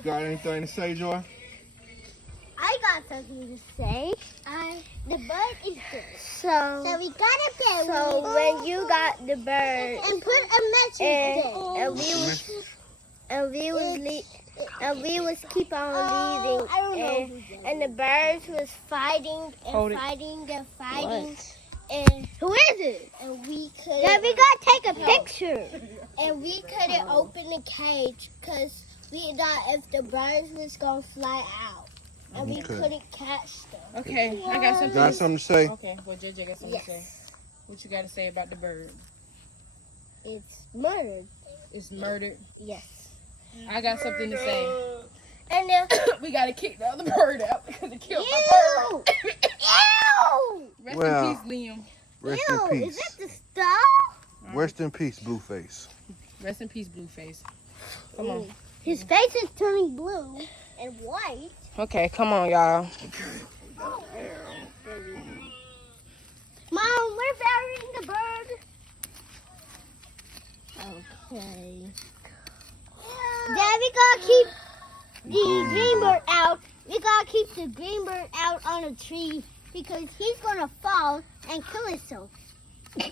You got anything to say, Joy? I got something to say. The bird is good. So we got a bird. So when you got the bird and put a message there, and we was keep on leaving, and the birds was fighting and fighting. And who is it? And we couldn't. Yeah, we gotta take a picture. And we couldn't open the cage because we thought if the birds was gonna fly out. And we couldn't catch them. Okay, I got something. Got something to say? Okay, well, JJ got something to say. What you got to say about the bird? It's murdered. It's murdered? Yes. I got something to say. And then we got to kick the other bird out because it killed my bird. Ew! Rest in peace, Liam. Rest in peace. Is that the stuff? Rest in peace, Blueface. Rest in peace, Blueface. Come on. His face is turning blue and white. Okay, come on, y'all. Mom, we're burying the bird. Okay. Dad, we gotta keep the green bird out. We gotta keep the green bird out on a tree because he's gonna fall and kill himself. He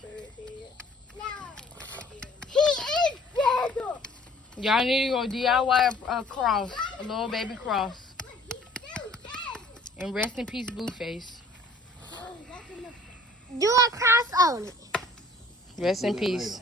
is dead. Y'all need to go DIY a cross, a little baby cross. And rest in peace, Blueface. Do a cross only. Rest in peace.